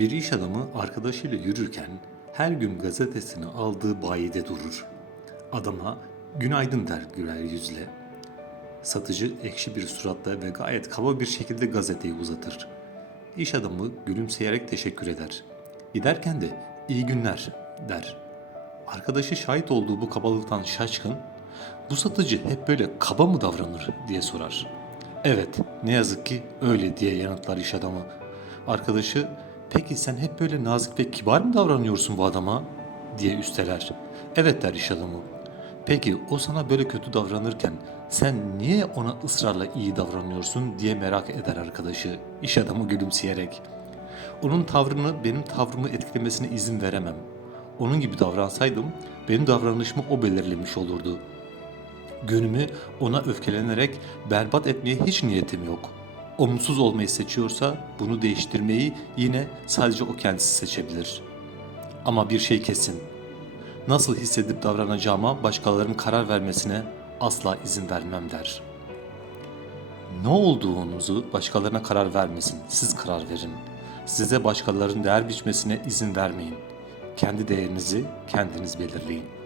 Bir iş adamı arkadaşıyla yürürken her gün gazetesini aldığı bayide durur. Adama günaydın der güler yüzle. Satıcı ekşi bir suratla ve gayet kaba bir şekilde gazeteyi uzatır. İş adamı gülümseyerek teşekkür eder. Giderken de iyi günler der. Arkadaşı şahit olduğu bu kabalıktan şaşkın, bu satıcı hep böyle kaba mı davranır diye sorar. Evet, ne yazık ki öyle diye yanıtlar iş adamı. Arkadaşı, peki sen hep böyle nazik ve kibar mı davranıyorsun bu adama? diye üsteler. Evet der iş adamı. Peki o sana böyle kötü davranırken sen niye ona ısrarla iyi davranıyorsun diye merak eder arkadaşı. İş adamı gülümseyerek. Onun tavrını benim tavrımı etkilemesine izin veremem. Onun gibi davransaydım benim davranışımı o belirlemiş olurdu. Günümü ona öfkelenerek berbat etmeye hiç niyetim yok. O mutsuz olmayı seçiyorsa bunu değiştirmeyi yine sadece o kendisi seçebilir. Ama bir şey kesin. Nasıl hissedip davranacağıma başkalarının karar vermesine asla izin vermem der. Ne olduğunuzu başkalarına karar vermesin. Siz karar verin. Size başkalarının değer biçmesine izin vermeyin. Kendi değerinizi kendiniz belirleyin.